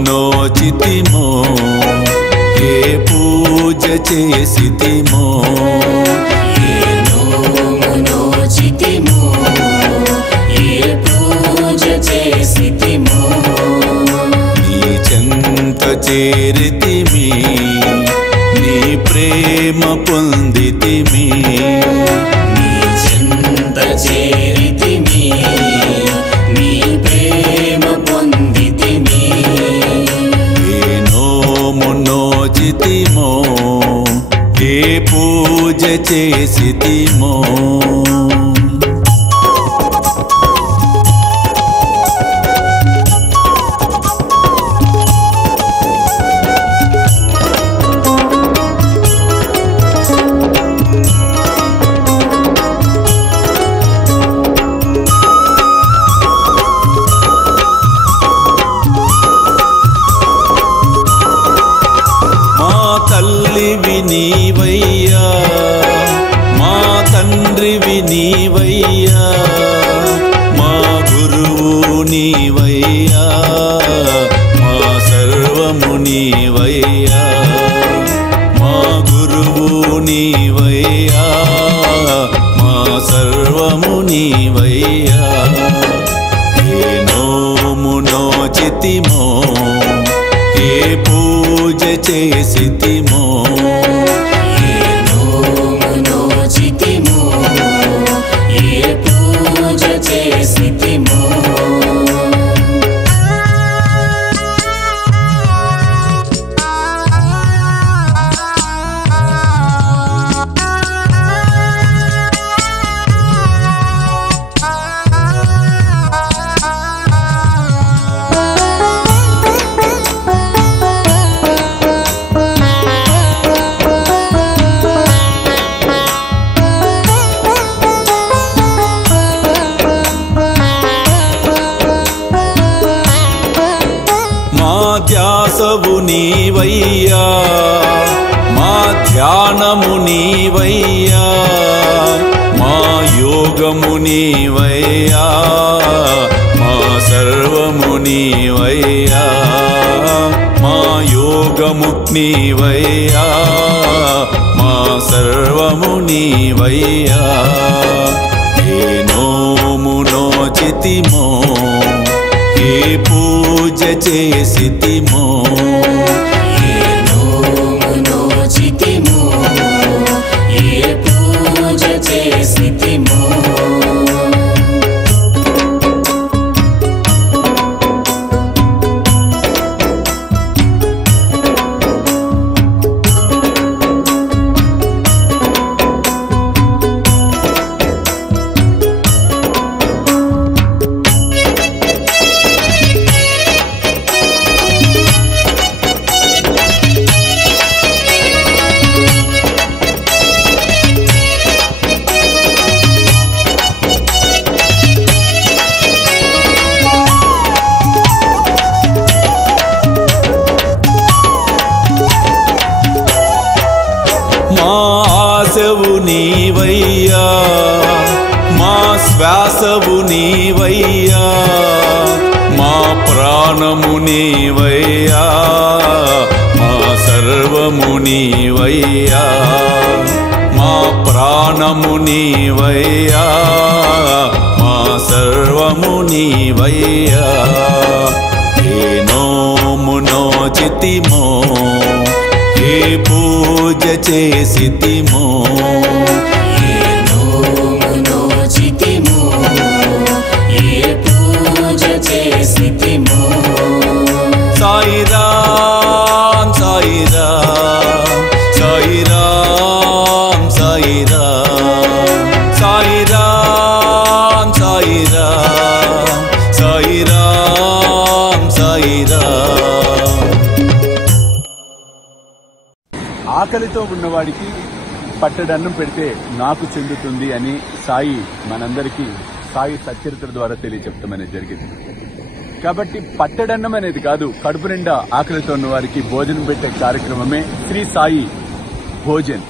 నోచితిమో ఏ పూజ చేసితిమో నోచితిమో ఏ పూజ చేసితిమో నీ చెంత చేరితిమి నీ ప్రేమ పొందితిమి నీ చెంత చేరితిమి నీ ప్రేమ పొందితిమి నోచితిమో ఏ పూజ చేసితిమో తల్లివి నీవయ్యా మా తండ్రివి నీవయ్యా మా గురువు నీవయ్యా మా సర్వము నీవయ్యా మా గురువు నీవయ్యా మా సర్వము నీవయ్యా ఏ నోము నోచితిమో ఏ పూజ చేసితిమో నోచితిమో ఏ పూజ చేసితిమో ధ్యాసవు నీవయ్యా మా ధ్యానము నీవయ్యా మా యోగము నీవయ్యా మా సర్వము నీవయ్యా మా యోగము నీవయ్యా మా సర్వము నీవయ్యా ఏ నోము నోచితిమో ఏ పూజ చేసితిమో నోచితిమో ఏ పూజ చేసితిమో ఆశవు నీవయ్యా మా శ్వాసవు నీవయ్యా మా ప్రాణము నీవయ్యా మా సర్వము నీవయ్యా మా ప్రాణము నీవయ్యా మా సర్వము నీవయ్యా ఏ నోము నోచితిమో ఏ పూజ చేసితిమో నోచితిమో ఆకలితో ఉన్నవాడికి పట్టడన్నం పెడితే నాకు చెందుతుంది అని సాయి మనందరికీ సాయి సచ్చరిత్ర ద్వారా తెలియచెప్తామనేది జరిగింది. కాబట్టి పట్టడన్నం అనేది కాదు, కడుపు నిండా ఆకలితో ఉన్న వారికి భోజనం పెట్టే కార్యక్రమమే శ్రీ సాయి భోజన్.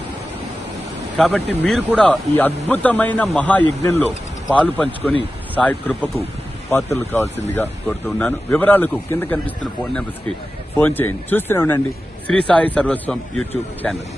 కాబట్టి మీరు కూడా ఈ అద్భుతమైన మహాయజ్ఞంలో పాలు పంచుకొని సాయి కృపకు పాత్రలు కావాల్సిందిగా కోరుతున్నాను. వివరాలకు కింద కనిపిస్తున్న ఫోన్ నెంబర్స్ కి ఫోన్ చేయండి. చూస్తూనే ఉండండి శ్రీ సాయి సర్వస్వం యూట్యూబ్ ఛానల్.